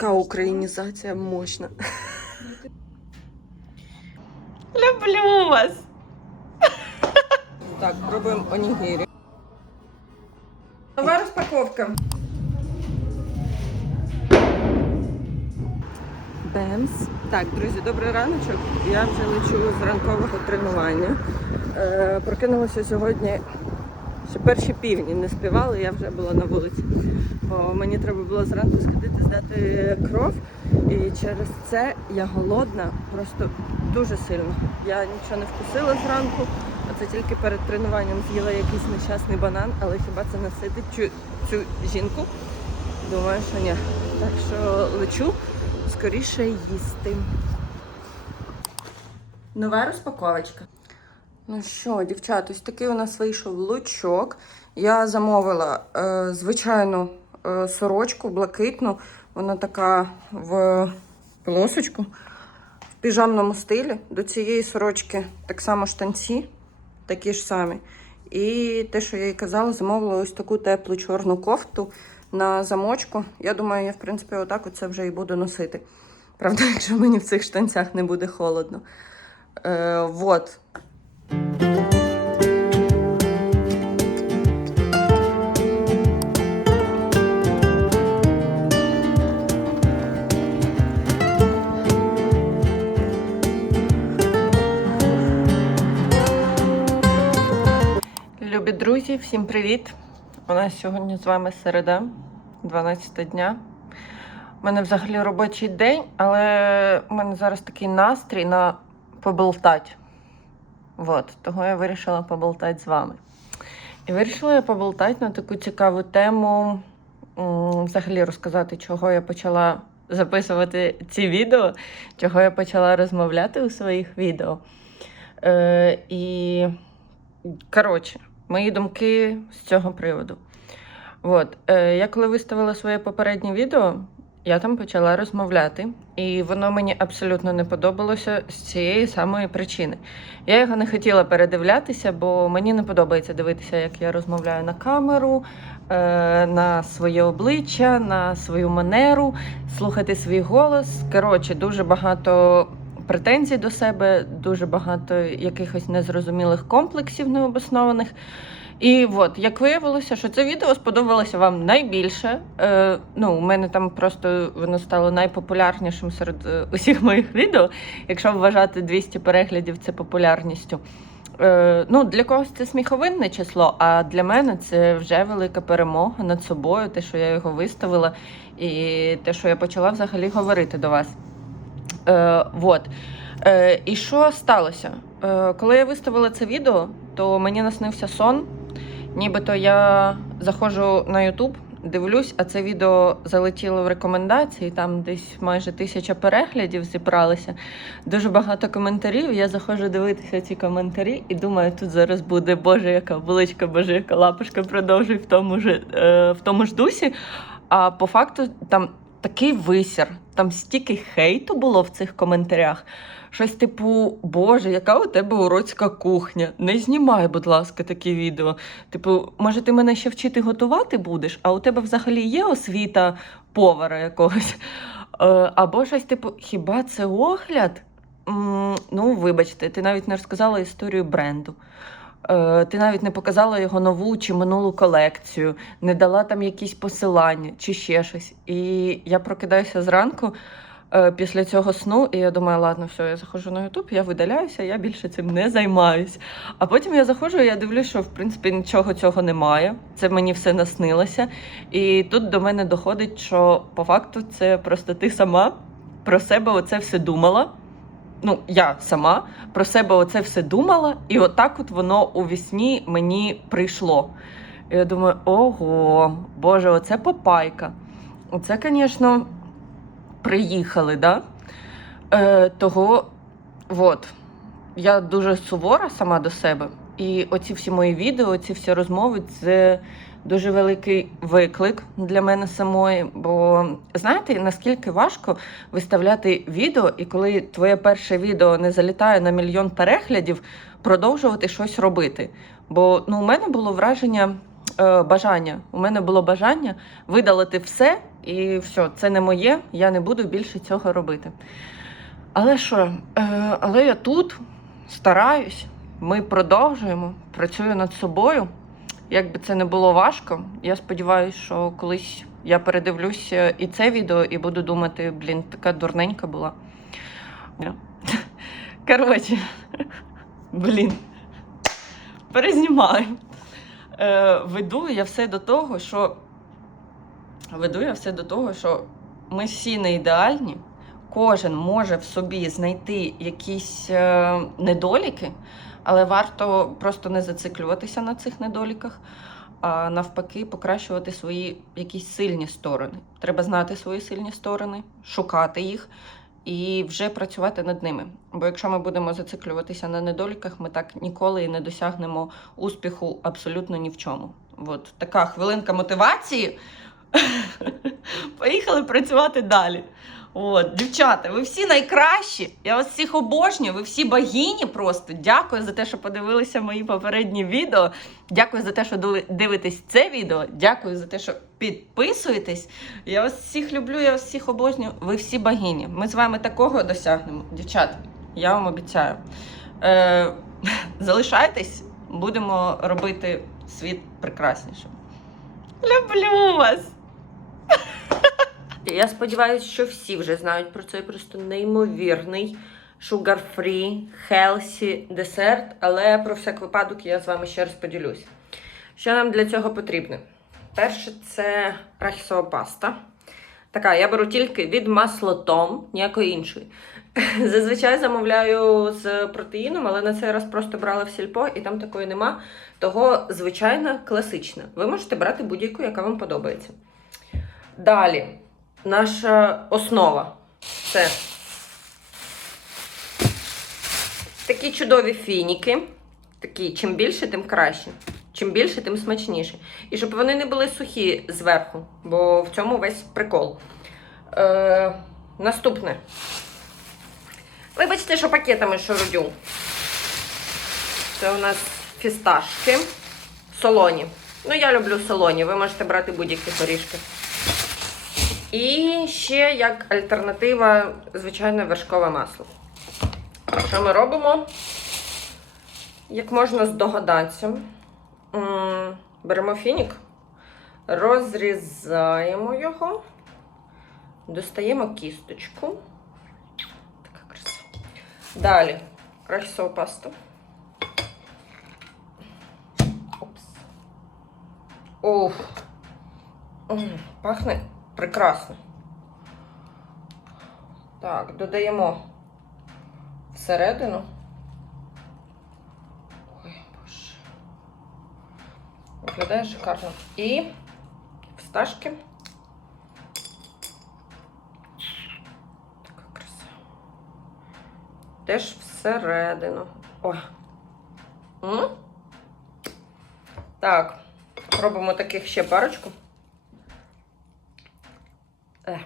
Яка українізація мощна. Люблю вас. Так, пробуємо онігірі. Нова розпаковка. Бемс. Так, друзі, добрий раночок. Я вже лечу з ранкового тренування. Е, прокинулася сьогодні. Ще перші півні не співали, я вже була на вулиці. Бо мені треба було зранку сходити здати кров. І через це я голодна просто дуже сильно. Я нічого не вкусила зранку, оце тільки перед тренуванням з'їла якийсь нещасний банан, але хіба це наситить цю, цю жінку? Думаю, що ні. Так що лечу скоріше їсти. Нова розпаковочка. Ну що, дівчат, ось такий у нас вийшов лучок. Я замовила е, звичайну е, сорочку блакитну. Вона така в полосочку, в піжамному стилі. До цієї сорочки так само штанці, такі ж самі. І те, що я їй казала, замовила ось таку теплу чорну кофту на замочку. Я думаю, я, в принципі, отак оце вже і буду носити. Правда, якщо мені в цих штанцях не буде холодно. Е, вот. Друзі, всім привіт! У нас сьогодні з вами середа, 12 дня. У мене взагалі робочий день, але у мене зараз такий настрій на поболтать. Вот, того я вирішила поболтати з вами. І вирішила я поболтати на таку цікаву тему, взагалі розказати, чого я почала записувати ці відео, чого я почала розмовляти у своїх відео. Е, і, коротше, мої думки з цього приводу. От, е, я коли виставила своє попереднє відео, я там почала розмовляти, і воно мені абсолютно не подобалося з цієї самої причини. Я його не хотіла передивлятися, бо мені не подобається дивитися, як я розмовляю на камеру, е, на своє обличчя, на свою манеру, слухати свій голос. Коротше, дуже багато претензій до себе, дуже багато якихось незрозумілих комплексів необоснованих. І от, як виявилося, що це відео сподобалося вам найбільше. Е, ну, у мене там просто воно стало найпопулярнішим серед е, усіх моїх відео, якщо вважати 200 переглядів це популярністю. Е, ну, для когось це сміховинне число, а для мене це вже велика перемога над собою, те, що я його виставила, і те, що я почала взагалі говорити до вас. Е, вот. Е, і що сталося? Е, коли я виставила це відео, то мені наснився сон. Нібито я заходжу на YouTube, дивлюсь, а це відео залетіло в рекомендації, там десь майже тисяча переглядів зібралися. Дуже багато коментарів. Я заходжу дивитися ці коментарі і думаю, тут зараз буде Боже, яка буличка, Боже, яка лапушка продовжуй в тому ж, е, в тому ж дусі. А по факту там такий висір, там стільки хейту було в цих коментарях. Щось типу, Боже, яка у тебе уроцька кухня? Не знімай, будь ласка, такі відео. Типу, може, ти мене ще вчити готувати будеш, а у тебе взагалі є освіта повара якогось? Е, або щось типу, хіба це огляд? Ну, вибачте, ти навіть не розказала історію бренду. Е, Ти навіть не показала його нову чи минулу колекцію, не дала там якісь посилання чи ще щось. І я прокидаюся зранку е, після цього сну, і я думаю, ладно, все, я заходжу на Ютуб, я видаляюся, я більше цим не займаюсь. А потім я заходжу, і я дивлюсь, що в принципі нічого цього немає. Це мені все наснилося. І тут до мене доходить, що по факту це просто ти сама про себе оце все думала. Ну, я сама про себе оце все думала, і отак от воно у вісні мені прийшло. І я думаю, ого, Боже, оце попайка. Оце, звісно, приїхали, да? Е, того, от, я дуже сувора сама до себе. І оці всі мої відео, ці всі розмови це дуже великий виклик для мене самої. Бо знаєте, наскільки важко виставляти відео, і коли твоє перше відео не залітає на мільйон переглядів, продовжувати щось робити. Бо ну, у мене було враження, е, бажання. У мене було бажання видалити все і все, це не моє, я не буду більше цього робити. Але що, е, але я тут стараюсь, ми продовжуємо, працюю над собою. Як би це не було важко, я сподіваюся, що колись я передивлюся і це відео, і буду думати, блін, така дурненька була. Коротше, блін, перезнімаю. Е, веду я все до того, що веду я все до того, що ми всі не ідеальні. Кожен може в собі знайти якісь е, недоліки, але варто просто не зациклюватися на цих недоліках, а навпаки, покращувати свої якісь сильні сторони. Треба знати свої сильні сторони, шукати їх і вже працювати над ними. Бо якщо ми будемо зациклюватися на недоліках, ми так ніколи і не досягнемо успіху абсолютно ні в чому. От така хвилинка мотивації. Поїхали працювати далі. От, дівчата, ви всі найкращі. Я вас всіх обожнюю, ви всі богині просто. Дякую за те, що подивилися мої попередні відео. Дякую за те, що дивитесь це відео. Дякую за те, що підписуєтесь. Я вас всіх люблю, я вас всіх обожнюю. Ви всі богині. Ми з вами такого досягнемо. Дівчата, я вам обіцяю. Е, залишайтесь, будемо робити світ прекраснішим. Люблю вас! Я сподіваюся, що всі вже знають про цей просто неймовірний sugar-free, healthy десерт, але про всяк випадок я з вами ще раз поділюсь. Що нам для цього потрібно? Перше, це рахісова паста. Така, я беру тільки від маслотом, ніякої іншої. Зазвичай замовляю з протеїном, але на цей раз просто брала в сільпо і там такої нема. Того звичайна класична. Ви можете брати будь-яку, яка вам подобається. Далі, наша основа це такі чудові фініки. Такі, чим більше, тим краще. Чим більше, тим смачніше. І щоб вони не були сухі зверху, бо в цьому весь прикол. Е, наступне. Вибачте, що пакетами шарудю. Це у нас фісташки солоні. Ну, я люблю солоні, ви можете брати будь-які горішки. І ще як альтернатива, звичайне вершкове масло. Що ми робимо? Як можна здогадатися, беремо фінік, розрізаємо його, достаємо кісточку. Така краса. Далі рахісова паста. Опс. Ух. Пахне прекрасно. Так, додаємо всередину. Ой, боже. Виглядає шикарно. І всташки. Така краса. Теж всередину. Ой. М? Так, робимо таких ще парочку. Е.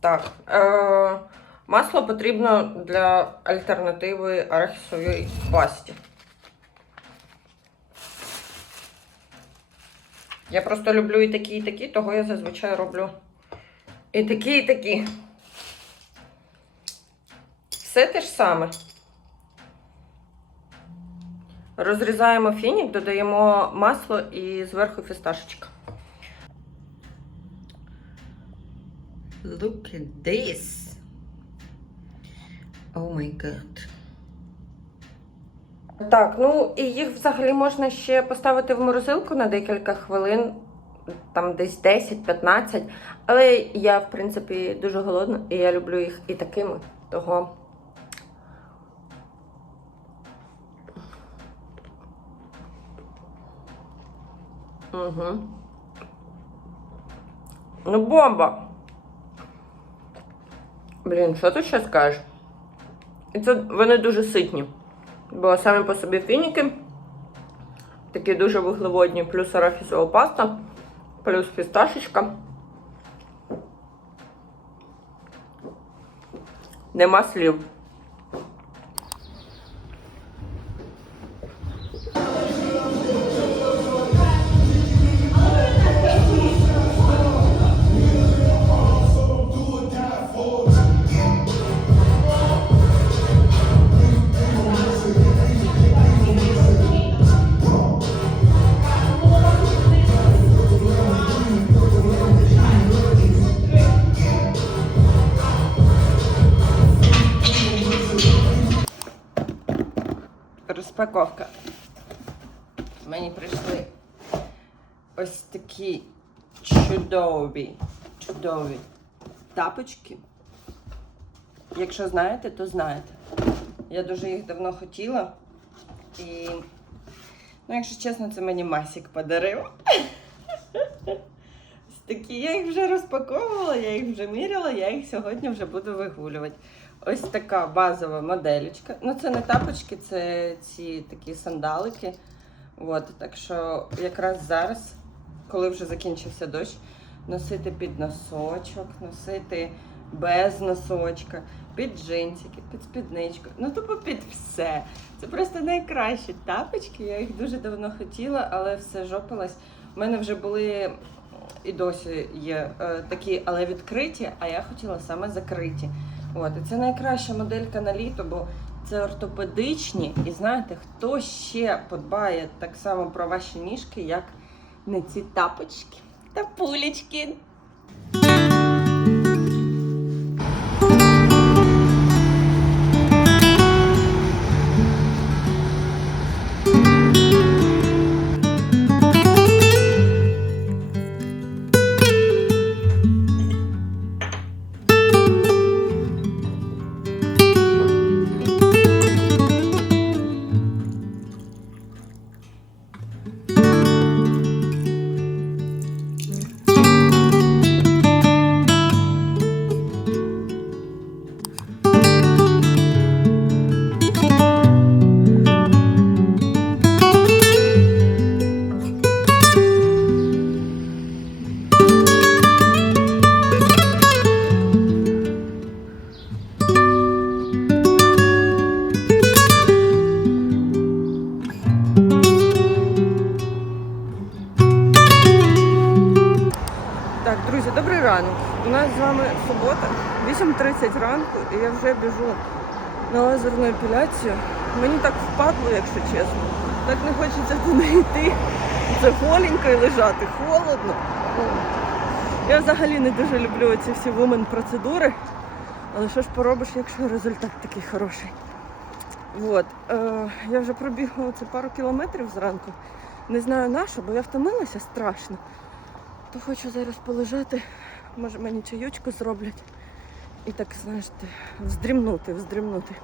Так. Е, масло потрібно для альтернативи арахісовій пасті. Я просто люблю і такі, і такі, того я зазвичай роблю і такі, і такі. Все те ж саме. Розрізаємо фінік, додаємо масло і зверху фісташечка. Look at this. Oh my god. Так, ну і їх взагалі можна ще поставити в морозилку на декілька хвилин, там десь 10-15. Але я, в принципі, дуже голодна і я люблю їх і такими. Того. Угу. Ну, бомба. Блін, що ти ще скажеш? І це вони дуже ситні. Бо самі по собі фініки такі дуже вуглеводні, плюс арахісова паста, плюс фісташечка. Нема слів. Розпаковка. Мені прийшли ось такі чудові, чудові тапочки. Якщо знаєте, то знаєте. Я дуже їх давно хотіла. І, ну, якщо чесно, це мені Масік подарив. Такі, я їх вже розпаковувала, я їх вже міряла, я їх сьогодні вже буду вигулювати. Ось така базова моделечка. Ну, це не тапочки, це ці такі сандалики. От, так що якраз зараз, коли вже закінчився дощ, носити під носочок, носити без носочка, під джинсики, під спідничку. Ну, тупо під все. Це просто найкращі тапочки. Я їх дуже давно хотіла, але все жопилась. У мене вже були і досі є е, такі, але відкриті, а я хотіла саме закриті. От, і це найкраща моделька на літо, бо це ортопедичні. І знаєте, хто ще подбає так само про ваші ніжки, як не ці тапочки та пулечки. На лазерну епіляцію. Мені так впадло, якщо чесно. Так не хочеться туди йти. Це голенько і лежати, холодно. Я взагалі не дуже люблю ці всі вумен процедури. Але що ж поробиш, якщо результат такий хороший? От. Е, я вже пробігла це пару кілометрів зранку. Не знаю на що, бо я втомилася страшно. То хочу зараз полежати, може мені чайочку зроблять. І так, знаєш, ти, вздрімнути, вздрімнути,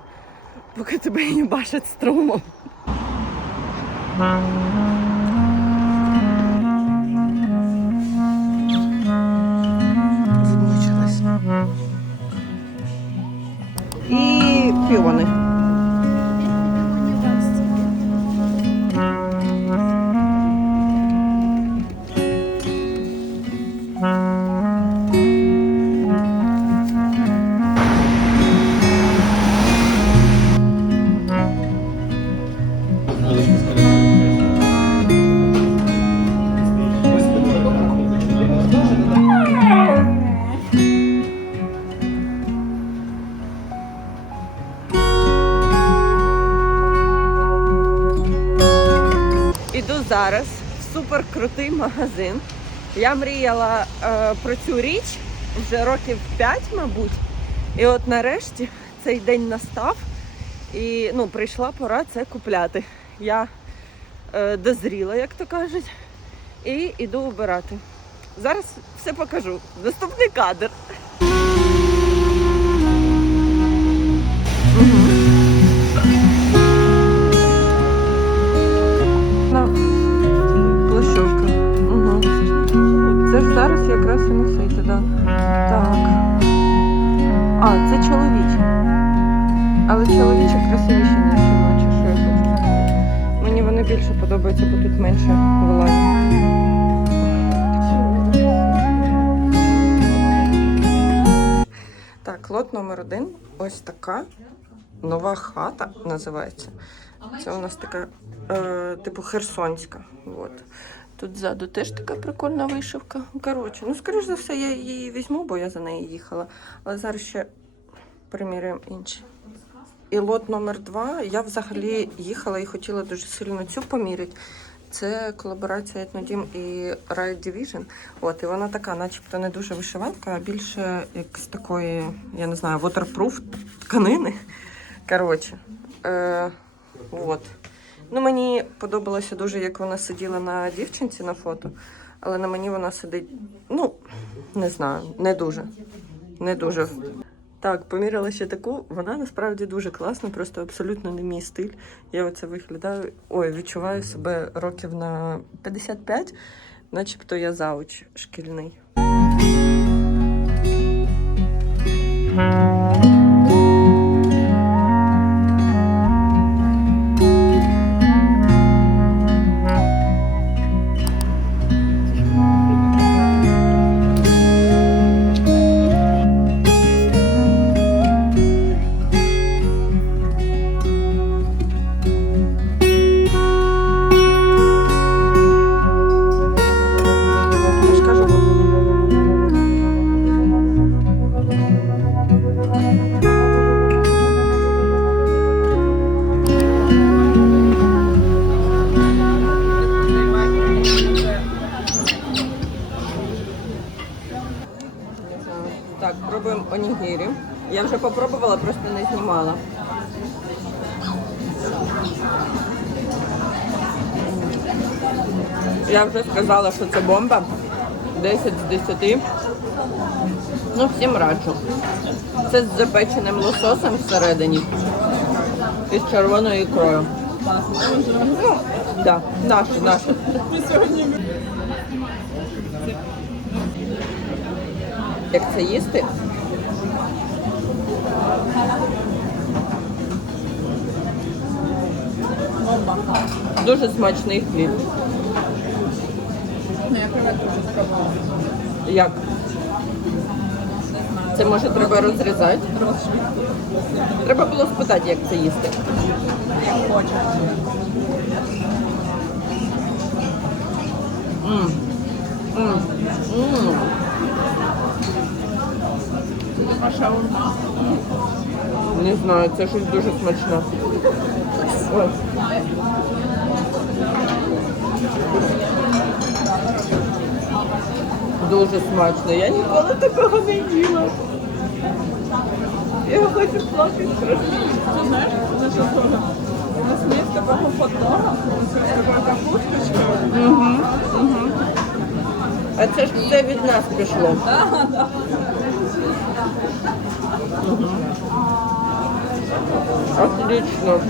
поки тебе не бачать струмом. Зараз в суперкрутий магазин. Я мріяла е, про цю річ вже років 5, мабуть. І от нарешті цей день настав і ну, прийшла пора це купляти. Я е, дозріла, як то кажуть, і йду обирати. Зараз все покажу. Наступний кадр. 1. Ось така нова хата називається. Це у нас така, е, типу, Херсонська. От. Тут ззаду теж така прикольна вишивка. Коротше, ну, скоріш за все, я її візьму, бо я за нею їхала. Але зараз ще приміряємо інші. І лот номер 2 Я взагалі їхала і хотіла дуже сильно цю поміряти. Це колаборація Етнодім і Riot Division. От, і вона така, начебто, не дуже вишиванка, а більше як з такої, я не знаю, waterproof тканини. Коротше. Е, от. Ну, мені подобалося дуже, як вона сиділа на дівчинці на фото, але на мені вона сидить, ну, не знаю, не дуже. Не дуже. Так, поміряла ще таку. Вона насправді дуже класна, просто абсолютно не мій стиль. Я оце виглядаю. Ой, відчуваю себе років на 55, начебто я зауч шкільний. Я вже сказала, що це бомба. 10 з 10. Ну, всім раджу. Це з запеченим лососем всередині. І з червоною ікрою. Ну, так, наше, наше. Як це їсти? Дуже смачний хліб. Як? Це може треба розрізати? Треба було спитати, як це їсти. М. М. М. Не знаю, це щось дуже смачне. Ой. Дуже смачно. Я ніколи такого не їла. Я хочу плакати трошки. Что тоже? У нас есть такого фотографа, с такой капусточкой. А це ж все від нас пішло. Да, да. Отлично.